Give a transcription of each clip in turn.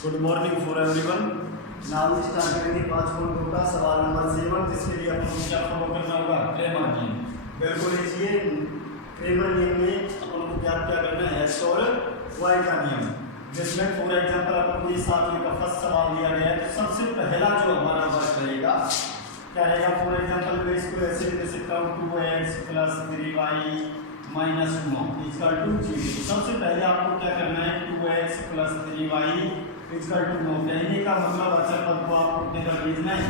Good morning for everyone. नाम start करेंगे 5.2 का सवाल नंबर 7, जिसके लिए अपन क्या फॉलो करना होगा? क्रेमर नियम। बिल्कुल लीजिए, क्रेमर नियम में अपन को क्या क्या करना है? एक्स और वाई का नियम, जिसमें फॉर एग्जांपल अपन को ये 7वें का फर्स्ट सवाल दिया गया है। तो सबसे पहला जो हमारा वर्क रहेगा क्या रहेगा? फॉर एग्जांपल मैं इसको ऐसे लिख सकता हूँ 2x + 3y - 9 = 0। सबसे पहले आपको क्या करना है? 2x + 3y = 9। कहने का मतलब अचर पद को आपको किधर भेजना है?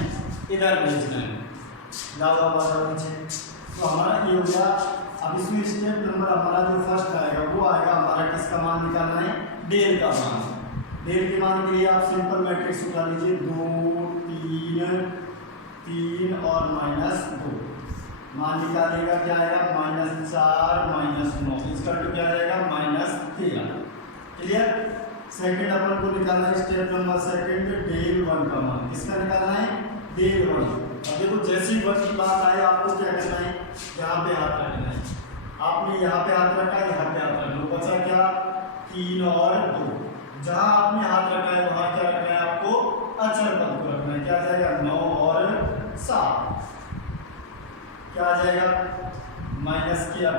इधर भेजना है। लावा बाजार नीचे। तो हमारा ये हो गया। अब इसमें स्टेप नंबर हमारा जो फर्स्ट आएगा वो आएगा हमारा किसका मान निकालना है? डेल का मान। डेल के मान के लिए आप सिंपल मैट्रिक्स उठा लीजिए, 2 3 3 और -2। मान निकालेगा क्या आएगा? -4 - 9 = क्या आएगा? -13। क्लियर? सेकंड अपन को निकालना है स्टेप नंबर सेकंड, डेल 1 का मान। किसका निकालना है? डेल 1। अब देखो जैसी 1 की बात आए आपको क्या करना है? यहाँ पे हाथ रखना है। आपने यहाँ पे हाथ रखा, यहाँ पे हाथ रखना। बचा क्या? 3 और 2। जहाँ आपने हाथ रखा है वहाँ क्या रखना है आपको? अचर पद को रखना है। क्या जाएगा? 9 और 7 क्या आ जाएगा? -18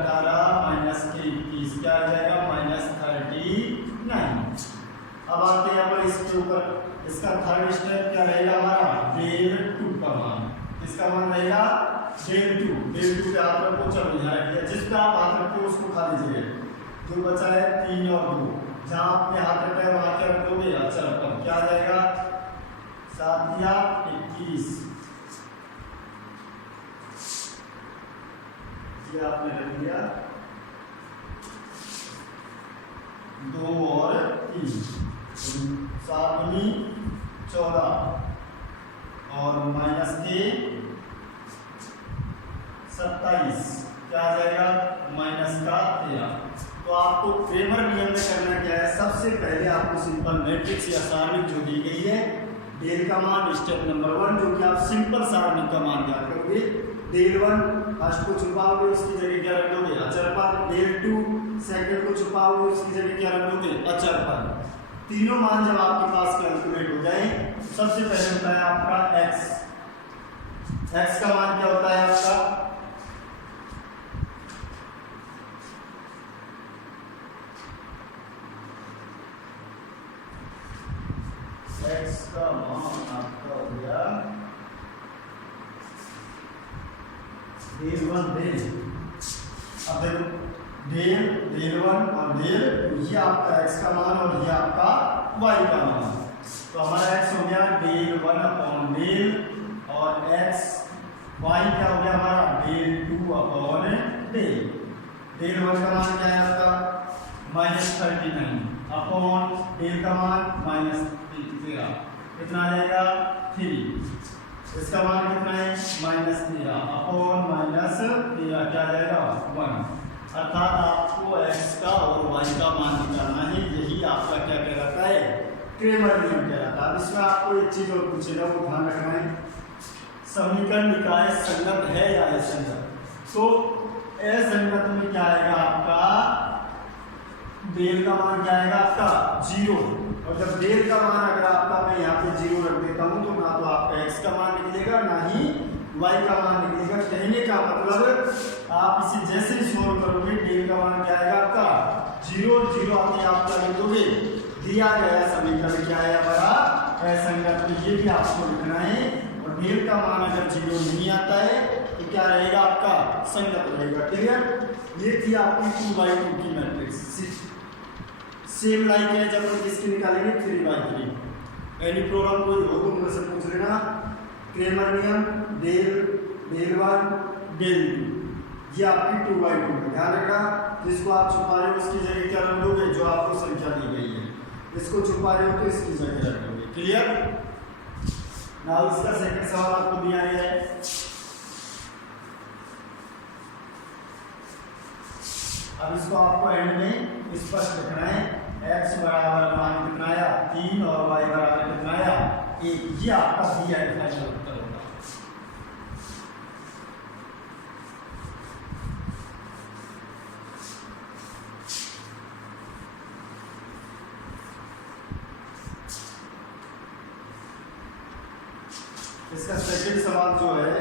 -21 क्या आ जाएगा? -39। अब आते हैं अपन इसके ऊपर। इसका थर्ड स्टेप क्या रहेगा हमारा? डेल 2 का मान। किसका मान रहेगा? डेल 2। डेल 2 पे हाथ रखो, चलो यहाँ रख दिया। जिस पे आप हाथ रखते हो उसको खा लीजिए। जो बचा है 3 और 2, जहाँ आपने हाथ रखा है वहाँ क्या रखोगे? अच्छा रखो। क्या आ जाएगा? 7 या 21 ये आपने रख दिया। 2 और 3 7 दूनी 14 और -3 27 क्या आ जाएगा? -13। तो आपको क्रेमर नियम में करना क्या है? सबसे पहले आपको सिंपल मैट्रिक्स या सारणिक जो दी गई है, डेल का मान स्टेप नंबर 1, जो कि आप सिंपल सारणिक का मान ज्ञात करोगे। डेल 1 फर्स्ट को छुपाओगे, उसकी जगह क्या रख दोगे? अचर पद। डेल 2 सेकंड को छुपाओगे, उसकी जगह क्या रख दोगे? अचर पद। तीनों मान जब आपके पास कैलकुलेट हो जाए, सबसे पहले होता है आपका x। x का मान क्या होता है आपका? x का मान आपका हो गया डेल 1 डेल। अब देखो डेल 1 और डेल 2, ये आपका x का मान और ये आपका y का मान। तो हमारा x हो गया डेल 1 डेल और x y क्या हो गया हमारा? Del 2 del. डेल 1 का मान क्या है आपका? -39 अपॉन डेल का मान -13 कितना आ जाएगा? 3। इसका मान कितना है? -13 अपॉन -13 क्या आ जाएगा? 1। अर्थात आपको x का और y का मान निकालना है। यही आपका क्या कहलाता है? क्रेमर नियम कहलाता है। अब इसमें आपको एक चीज और पूछेगा, वो ध्यान रखना है। समीकरण निकाय संगत है या असंगत? तो असंगत में क्या आएगा आपका? डेल का मान क्या आएगा आपका? 0। और जब डेल का मान अगर आपका मैं यहाँ पे 0 रख देता हूँ तो ना तो आपका x का मान निकलेगा ना ही y का मान निकलेगा। कहने का मतलब आप इसे जैसे ही सॉल्व करोगे, डेल का मान क्या आएगा आपका? 0 0 आते आप क्या लिख दोगे? दिया गया समीकरण क्या है हमारा? असंगत। तो ये भी आपको लिखना है। और डेल का मान अगर 0 नहीं आता है तो क्या रहेगा आपका? संगत रहेगा। क्लियर? ये थी आपकी 2/2 की मैट्रिक्स। सेम लाइक है जब हम किसकी निकालेंगे? 3/3। एनी प्रॉब्लम कोई हो तो मुझसे पूछ लेना। क्रेमर नियम डेल 1 डेल 2, ये आपकी 2/2 है। ध्यान रखना, जिसको आप छुपा रहे हो उसकी जगह क्या रख दोगे? जो आपको संख्या दी गई है। इसको छुपा रहे हो तो इसकी जगह रख दोगे। क्लियर? नाउ इसका सेकंड सवाल आपको दिया गया है। अब इसको आपको एंड में स्पष्ट लिखना है। x बराबर मान कितना आया? 3 और y बराबर कितना आया? 1। ये आपका दिया है फाइनल उत्तर होगा। इसका सेकंड सवाल जो है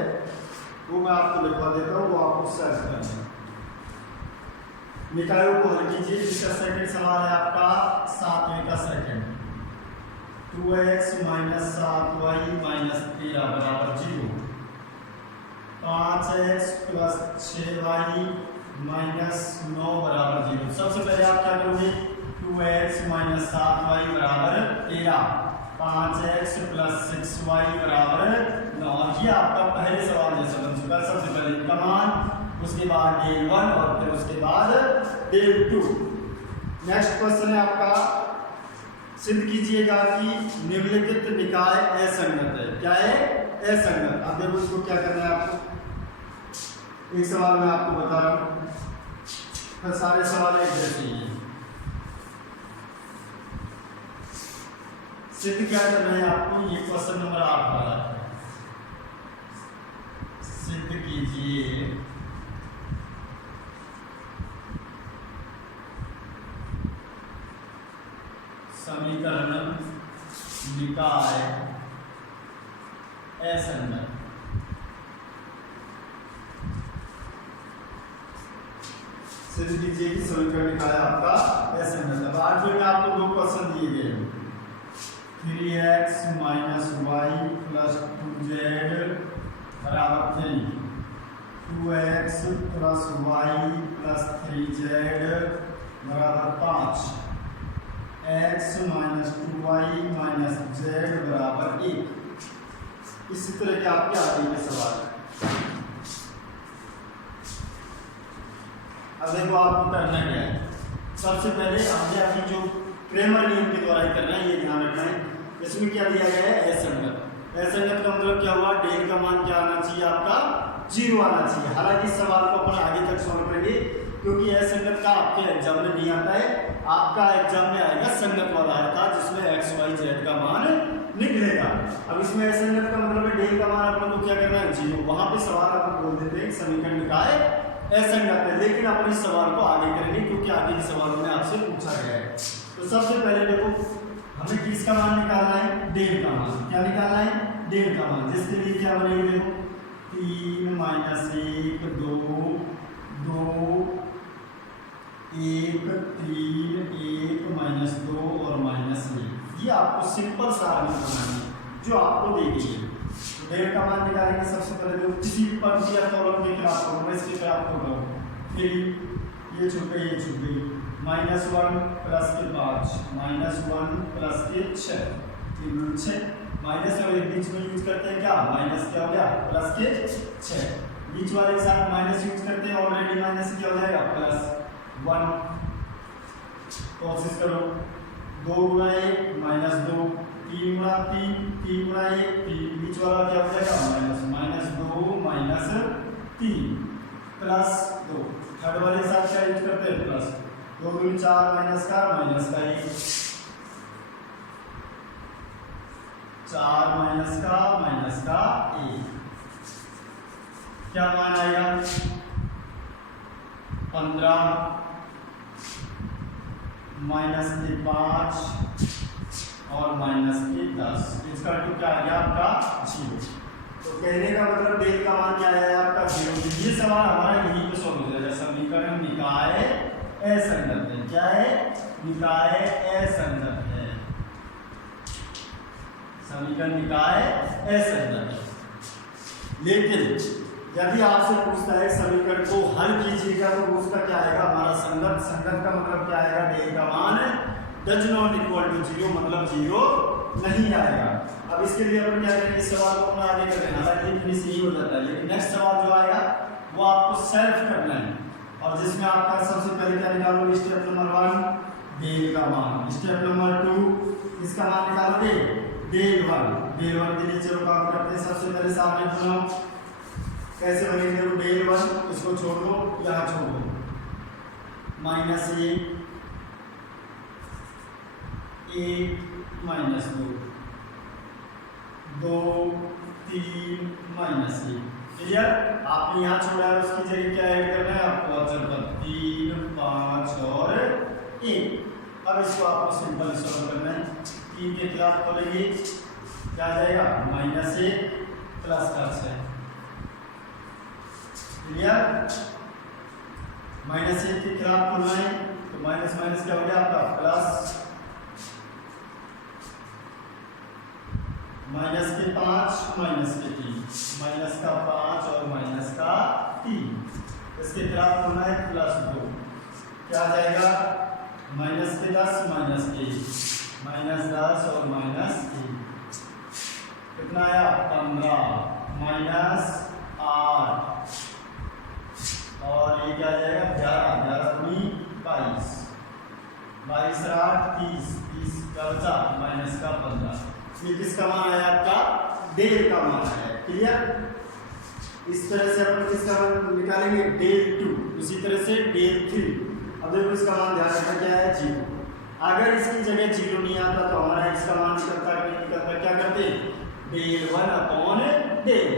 वो मैं आपको लिखवा देता हूँ, वो आपको सर्च करना है। निकायों को हल कीजिए। जिसका सेकंड सवाल है आपका 7वें का second, 2x minus 7y minus 13 बराबर 0, 5x प्लस 6y माइनस 9 बराबर 0। सबसे पहले आप क्या करोगे, 2x माइनस 7y बराबर 13, 5x प्लस 6y बराबर 9। ये आपका पहले सवाल जैसा बन चुका है। सबसे पहले इनका मान, उसके बाद डेल 1 और फिर उसके बाद डेल 2। नेक्स्ट क्वेश्चन है आपका, सिद्ध कीजिएगा कि निम्नलिखित निकाय असंगत है। क्या है? असंगत। अब देखो इसको क्या करना है आपको, एक सवाल मैं आपको बता रहा हूँ, फिर सारे सवाल एक जैसे ही हैं। सिद्ध क्या करना है आपको, ये क्वेश्चन नंबर 8 वाला है। सिद्ध कीजिए समीकरण निकाय असंगत। सिद्ध कीजिए कि समीकरण निकाय आपका असंगत। अब आठवें में आपको दो क्वेश्चन दिए गए हैं, 3x minus Y plus 2z बराबर 3, 2x plus Y plus 3z बराबर 5, x minus 2y minus z बराबर 1। इसी तरह के आपके आगे के सवाल। अब देखो आपको करना क्या है, सबसे पहले आगे आगे जो क्रेमर नियम के द्वारा ही करना है, ये ध्यान रखना है। इसमें क्या दिया गया है, असंगत। असंगत का मतलब क्या हुआ, डेल का मान क्या आना चाहिए आपका, 0 आना चाहिए। हालांकि इस सवाल को अपन आगे तक सॉल्व करेंगे, क्योंकि असंगत का आपके एग्जाम में नहीं आता है। आपका एग्जाम में आएगा संगत वाला अर्थात जिसमें x y z का मान निकलेगा। अब इसमें असंगत का मतलब है डेल का मान अपन को क्या करना है, 0। वहां पे सवाल अपन बोल देते हैं समीकरण निकाय असंगत है, लेकिन अपन इस सवाल को आगे करेंगे क्योंकि आगे के सवालों में आपसे पूछा गया है। तो सबसे पहले देखो हमें किसका मान निकालना है, डेल का मान। क्या निकालना है, डेल का मान। जिसके लिए क्या बनेगा, देखो 3 माइनस 1 2 2 1 3 1 माइनस 2 और माइनस 1। ये आपको सिंपल सा आर्गुमेंट बनाना है जो आपको दी गई है। तो डेल का मान निकालेंगे। सबसे पहले देखो किसी पंक्ति या कॉलम के खिलाफ करूँगा, इसके खिलाफ करूँगा, फिर ये छूट गई, ये छूट गई, -1 प्लस के 5 -1 प्लस के 6 3 6 माइनस और एक बीच में यूज करते हैं क्या, माइनस क्या हो गया प्लस के 6, बीच वाले के साथ माइनस यूज करते हैं, ऑलरेडी माइनस क्या हो जाएगा +1। कोशिश करो 2 गुणा 1 -2, 3 गुणा 3 3 गुणा 1 3, बीच वाला क्या हो जाएगा -2 -3 +2। थर्ड वाले के साथ क्या यूज करते हैं प्लस, 2 दूनी 4 माइनस का 1 4 माइनस का 1। क्या मान आएगा 15 माइनस के 5 और माइनस के 10। इसका टू क्या आ गया आपका 0। तो कहने का मतलब डेल का मान क्या है आपका 0। ये सवाल हमारा यहीं पे सॉल्व हो जाएगा। समीकरण निकाय असंगत है। क्या है, निकाय असंगत है। समीकरण निकाय असंगत है। लेकिन यदि आपसे पूछता है समीकरण को हल कीजिएगा तो उसका क्या आएगा हमारा संगत। संगत का मतलब क्या आएगा, डेल का मान डज नॉट इक्वल टू 0, मतलब 0 नहीं आएगा। अब इसके लिए अपन क्या करेंगे, इस सवाल को अपना आगे कर देना, हालांकि फिनिश ही हो जाता है। लेकिन नेक्स्ट सवाल जो आएगा वो आपको सेल्फ करना है, और जिसमें आपका सबसे पहले क्या निकालोगे, स्टेप नंबर 1 डेल का मान, स्टेप नंबर 2 इसका मान निकालोगे डेल 1। डेल 1 के लिए चलो काम करते हैं। सबसे पहले सामने बनाओ, कैसे बनेंगे, डेल 1 इसको छोड़ दो, यहाँ छोड़ दो, -1 1 -2 2 3 -1। क्लियर। आपने यहाँ छोड़ा है, उसकी जगह क्या ऐड करना है आपको, अचर पर 3 5 और 1। अब इसको आपको सिंपल सॉल्व करना है। 3 के खिलाफ खोलेंगे क्या आ जाएगा, -1 प्लस का 6। क्लियर? माइनस 1 के खिलाफ खोलना है तो माइनस माइनस क्या हो गया आपका प्लस, माइनस के 5 माइनस के 3, माइनस का 5 और माइनस का 3, इसके खिलाफ खोलना है प्लस 2, क्या आ जाएगा माइनस के 10 माइनस के 1, माइनस 10 और माइनस 1, कितना आया 15, माइनस 8 और ये क्या आ जाएगा 11, 11 दूनी 22, 22 और 8 30, 30 का बचा माइनस का 15। ये किसका मान आया आपका डेल का मान आया। क्लियर? इस तरह से अपन किसका मान निकालेंगे डेल 2, उसी तरह से डेल 3। अब देखो इसका मान ध्यान रखना क्या है 0। अगर इसकी जगह 0 नहीं आता तो हमारा x का मान निकलता है नहीं निकलता, क्या करते डेल 1 अपॉन डेल,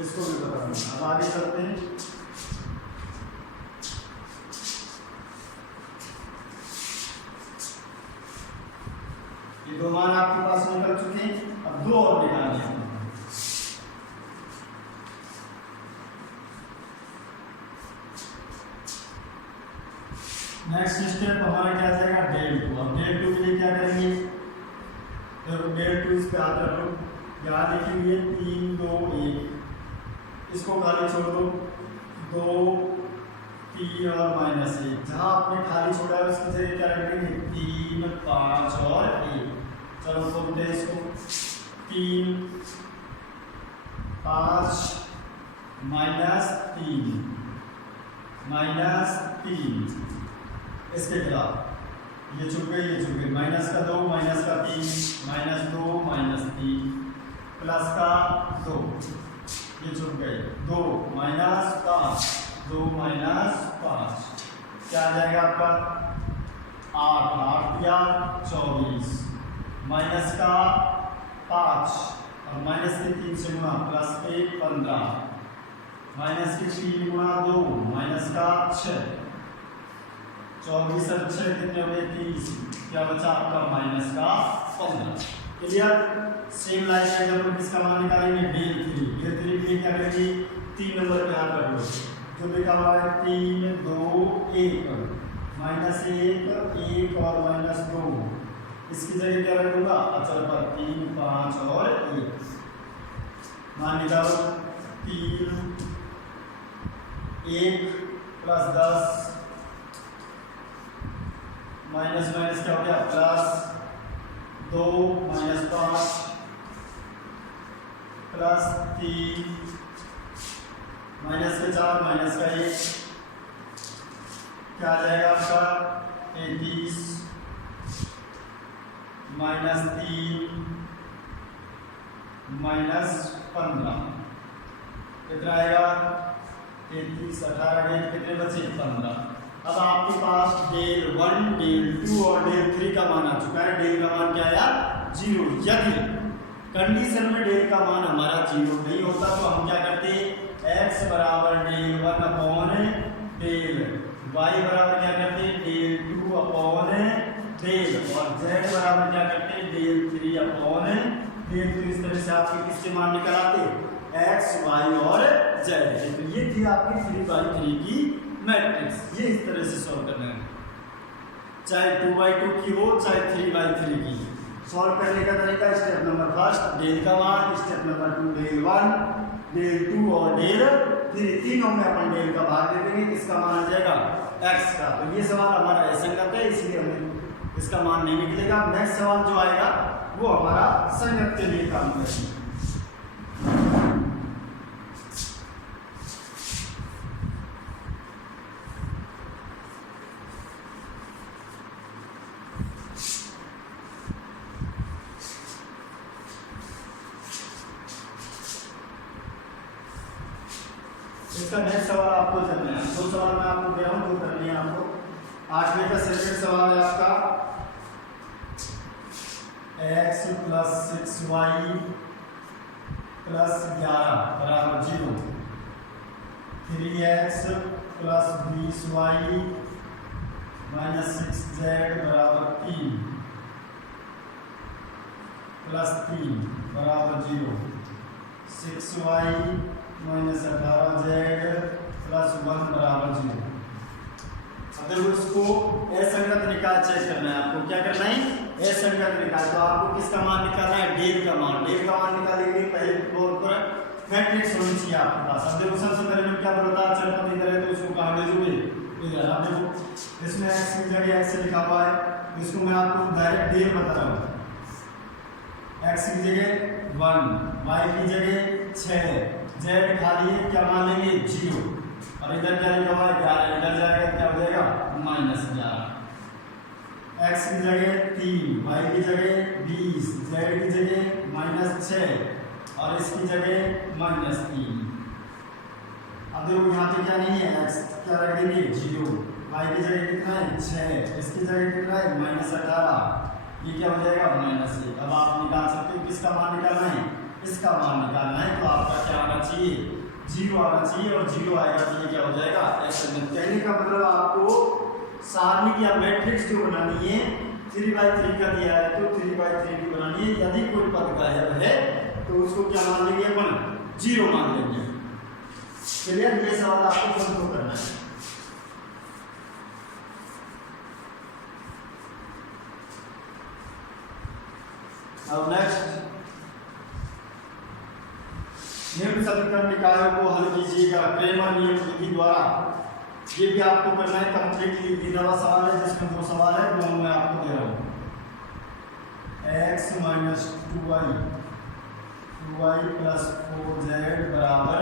इसको भी पता नहीं। अब आगे चलते हैं। ये दो मान आपके पास निकल चुके हैं, अब दो और निकालने हैं। नेक्स्ट स्टेप हमारा क्या जाएगा डेल 2। अब डेल 2 के लिए क्या करेंगे तो डेल 2 इस पे हाथ रख लो, यहाँ लिखेंगे 3 2 1, इसको खाली छोड़ दो 2 3 और माइनस 1, जहाँ आपने खाली छोड़ा है उसकी जगह क्या रखेंगे 3 5 और 1। चलो बोलते हैं इसको 3 5 माइनस 3 माइनस 3, इसके खिलाफ ये छुप गई माइनस का 2 माइनस का 3 माइनस 2 माइनस 3 प्लस का 2, ये छुप गए 2 माइनस 5 2 माइनस 5, क्या आ जाएगा आपका 8 8 या 24, माइनस का 5 और माइनस के 3 से गुणा प्लस के 15, माइनस के 3 गुणा 2 माइनस का 6, 24 और 6 कितने हो गए 30, क्या बचा आपका माइनस का 15। क्लियर? सेम लाइन में जब हम इसका मान निकालेंगे डेल 3, डेल 3 के लिए क्या करेंगे 3 नंबर पे हाथ रख लो, जो लिखा हुआ है 3 2 1 माइनस 1 1 और माइनस 2, इसकी जगह क्या रखूंगा अचर पर 3 5 और 1, मान निकालो 3 1 प्लस 10 माइनस माइनस क्या हो गया प्लस 2 माइनस 5 प्लस 3 माइनस के 4 माइनस का 1, क्या आ जाएगा आपका 33 माइनस 3 माइनस 15, कितना आएगा 33 18 गए कितने बचे 15। अब आपके पास डेल 1 डेल 2 और डेल 3 का मान आ चुका है। डेल का मान क्या आया 0। यदि कंडीशन में डेल का मान हमारा 0 नहीं होता तो हम क्या करते x बराबर डेल 1 अपॉन डेल, y बराबर क्या करते डेल 2 अपॉन डेल और z बराबर क्या करते डेल 3 अपॉन डेल 3। इस तरह से आपके किसके मान निकल आते x y और z। तो ये थी आपकी 3/3 की मैट्रिक्स। ये इस तरह से सॉल्व करना है, चाहे 2/2 की हो चाहे 3/3 की। सॉल्व करने का तरीका स्टेप नंबर 1 डेल का मान, स्टेप नंबर 2 डेल 1 डेल 2 और डेल 3, तीनों में अपन डेल का भाग दे देंगे, किसका मान आ जाएगा x का। तो ये सवाल हमारा असंगत है इसलिए हमें इसका मान नहीं निकलेगा। नेक्स्ट सवाल जो आएगा वो हमारा संगत के लिए काम करेगा। इसका नेक्स्ट सवाल आपको करना है। दो सवाल मैं आपको दे रहा हूँ, जो करनी है आपको। 8वें का सेकंड सवाल है आपका x प्लस 6y प्लस 11 बराबर 0, 3x plus 20y minus 6z बराबर 3 प्लस 3 बराबर 0, 6y माइनस 18z प्लस 1 बराबर 0। अब देखो इसको असंगत निकाय चेक करना है आपको। क्या करना है? असंगत निकाय। तो आपको किसका मान निकालना है? डेल का मान। डेल का मान निकालने के लिए पहले फ्लोर पर मैट्रिक्स होनी चाहिए आपके पास। अब देखो सबसे पहले मैं क्या बोलता है, अचर पद इधर है तो उसको कहाँ भेजोगे? इधर। अब देखो इसमें x की जगह x लिखा हुआ है, तो इसको मैं आपको डायरेक्ट डेल बता रहा हूँ। x की जगह 1, y की जगह 6, z खाली है, क्या मान लेंगे? 0। और इधर क्या लिखा हुआ है? 11। इधर जाएगा क्या हो जाएगा? -11। x की जगह 3, y की जगह 20, z की जगह -6 और इसकी जगह -3। अब देखो यहाँ पे क्या नहीं है, x क्या रख देंगे? 0। y की जगह कितना है? 6। इसकी जगह कितना है? -18। ये क्या हो जाएगा? -1। अब आप निकाल सकते हो किसका मान निकालना है? इसका मान निकालना है। तो आपका क्या आना चाहिए? 0 आना चाहिए। और 0 आएगा तो ये क्या हो जाएगा? असंगत। कहने का मतलब आपको सारणी या मैट्रिक्स जो बनानी है 3/3 का दिया है तो 3/3 की बनानी है। यदि कोई पद गायब है तो उसको क्या मान लेंगे? अपन 0 मान लेंगे। चलिए ये सवाल आपको बंद तो करना है। अब नेक्स्ट, निम्न समीकरण निकायों को हल कीजिएगा क्रेमर नियम विधि द्वारा। ये भी आपको करना है कंप्लीटली। तीसरा सवाल है जिसमें 2 सवाल है, दोनों मैं आपको दे रहा हूँ। x minus 2y plus 4z बराबर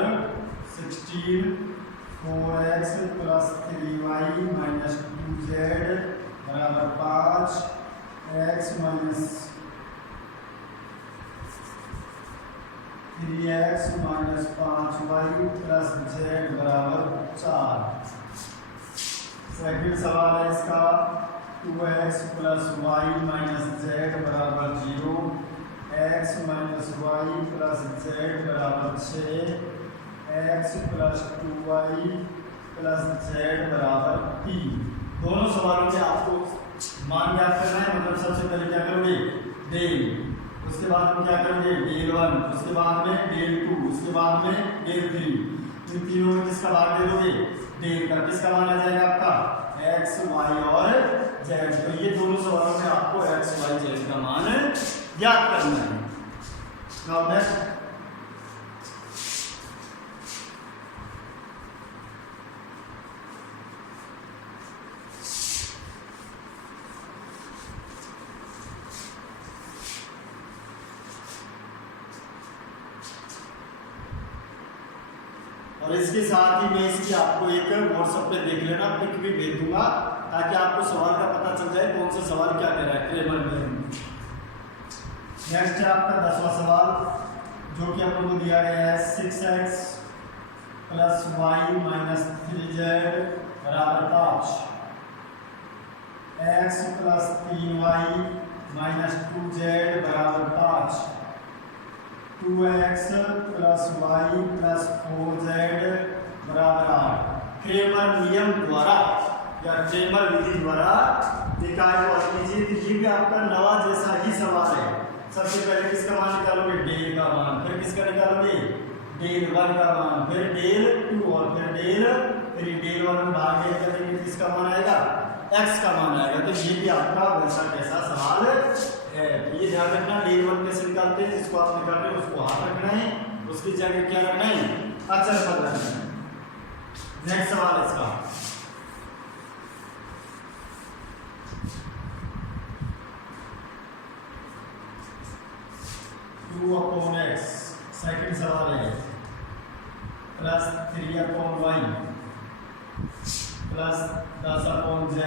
16, 4x plus 3y minus 2z बराबर 5, x minus 3x minus 5y plus z बराबर 4। सेकंड सवाल है इसका 2x plus y minus z बराबर 0, x minus y plus z बराबर 6, x plus 2y plus z बराबर 3। दोनों सवालों में आपको मान ज्ञात करना है। मतलब सबसे पहले क्या करोगे? डेल, उसके बाद में क्या करोगे? डेल 1, उसके बाद में डेल 2, उसके बाद में डेल 3। इन तीनों में किसका भाग दे दोगे? डेल का। किसका मान आ जाएगा आपका? x, y और z। तो ये दोनों सवालों में आपको x, y, z का मान ज्ञात करना है। नाउ नेक्स्ट, और इसके साथ ही मैं इसकी आपको एक व्हाट्सएप पे देख लेना, पिक भी भेज दूंगा ताकि आपको सवाल का पता चल जाए कौन सा सवाल क्या कह रहा है क्रेमर नियम। नेक्स्ट है आपका 10वां सवाल जो कि अपन को दिया गया है 6x plus y minus 3z बराबर 5, x plus 3y minus 2z बराबर 5, 2x plus y plus 4z बराबर 8। क्रेमर नियम द्वारा या क्रेमर विधि द्वारा निकाय को हल कीजिए। तो ये भी आपका नवा जैसा ही सवाल है। सबसे पहले किसका मान निकालोगे? डेल का मान। फिर किसका निकालोगे? डेल 1 का मान, फिर डेल 2 और फिर डेल 3। डेल 1 में भाग डेल करेंगे किसका मान आएगा? x का मान आएगा। तो ये भी आपका वैसा कैसा सवाल है। ये ध्यान रखना, डेल 1 कैसे निकालते हैं, जिसको आप निकाल रहे हैं उसको हाथ रखना है, उसकी जगह क्या रखना है? अचर पद रखना है। नेक्स्ट सवाल इसका 2/x। सेकंड सवाल है प्लस 3/y प्लस 10/z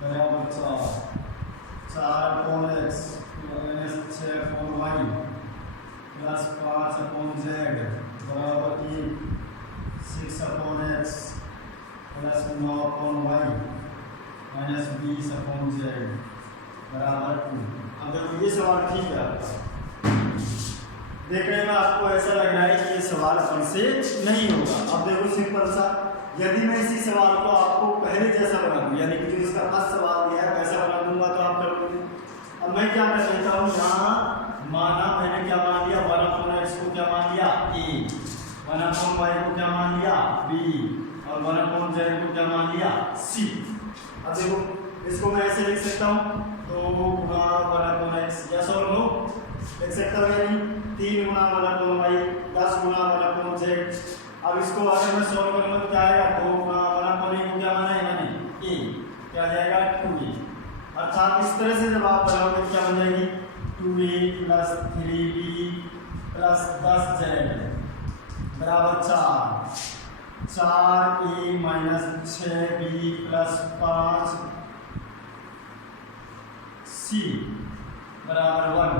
बराबर 4, 4/x minus 6/y plus 5/z बराबर 1, 6/x plus 9/y minus 20/z बराबर 2। अब देखो ये सवाल ठीक है आपका। देखने में आपको ऐसा लग रहा है कि ये सवाल अपन से नहीं होगा। अब देखो सिंपल सा, यदि मैं इसी सवाल को आपको पहले जैसा बना दूं, यानी कि जो इसका फर्स्ट सवाल दिया है वैसा बना दूंगा तो आप कर लोगे। अब मैं क्या कर लेता हूँ, यहाँ माना मैंने क्या मान लिया 1/x को क्या मान लिया a, 1/y को क्या मान लिया b और 1/z को क्या मान लिया c। अब देखो इसको मैं ऐसे लिख सकता हूँ 2 गुना 1/x, यस और नो, लिख सकता हूँ या नहीं, 3 गुना 1/y, 10 गुना 1/z। अब इसको अगर मैं सॉल्व करूंगा तो क्या आएगा 2 गुना 1/a को क्या माना है मैंने a, क्या आ जाएगा 2a। अर्थात इस तरह से जब आप बनाओगे तो क्या बन जाएगी 2a plus 3b plus 10z बराबर 4, 4a minus 6b plus 5c बराबर 1,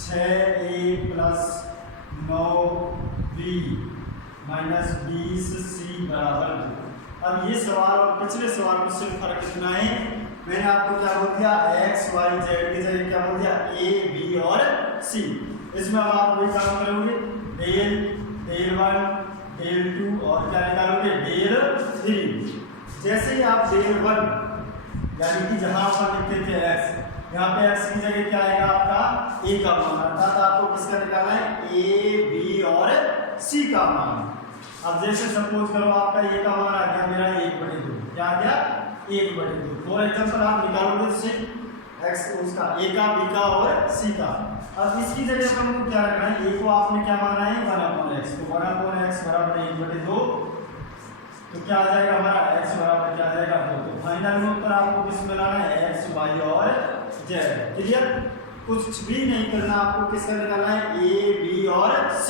6a plus 9b minus 20c बराबर 2। अब ये सवाल और पिछले सवाल में सिर्फ फर्क इतना है, मैंने आपको क्या बोल दिया x y z की जगह क्या बोल दिया a b और c। इसमें अब आप वही काम करोगे डेल 1 डेल 2 और क्या निकालोगे डेल 3। जैसे ही आप डेल 1 यानी कि जहां पर लिखते थे x, यहाँ पे x की जगह क्या आएगा आपका a का मान, अर्थात आपको किसका निकालना है a b और c का मान। अब जैसे सपोज करो आपका a का मान आ गया मेरा 1/2, क्या आ गया 1/2। फॉर एग्जांपल आप निकालोगे इससे x उसका a का b का और c का। अब इसकी जगह पर हमको क्या रखना है, a को आपने क्या माना है 1/x, तो 1/x बराबर 1/2, तो क्या आ जाएगा हमारा x बराबर क्या आ जाएगा 2। तो फाइनल में उत्तर आपको किस में लाना है x y और z। क्लियर, कुछ भी नहीं करना, आपको किसका निकालना है a b और c।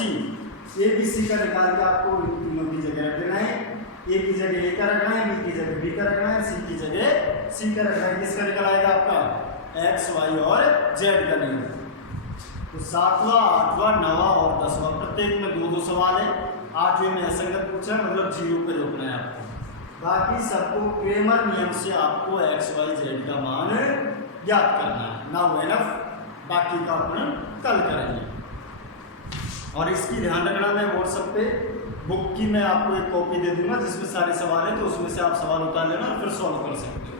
a b c का निकाल के आपको तीनों की जगह रख देना है, a की जगह a का रखना है, b की जगह b का रखना है, c की जगह c का रखना है। किसका निकल आएगा आपका x y और z का निकल। तो 7वां 8वां 9वां और 10वां प्रत्येक में 2-2 सवाल है। 8वें में असंगत पूछा है, मतलब 0 पे रोकना है आपको। बाकी सबको क्रेमर नियम से आपको x y z का मान ज्ञात करना है। नाउ एनफ, बाकी का अपन कल करेंगे। और इसकी ध्यान रखना, मैं व्हाट्सएप पे बुक की मैं आपको एक कॉपी दे दूंगा जिसमें सारे सवाल है, तो उसमें से आप सवाल उतार लेना और फिर सॉल्व कर सकते हो।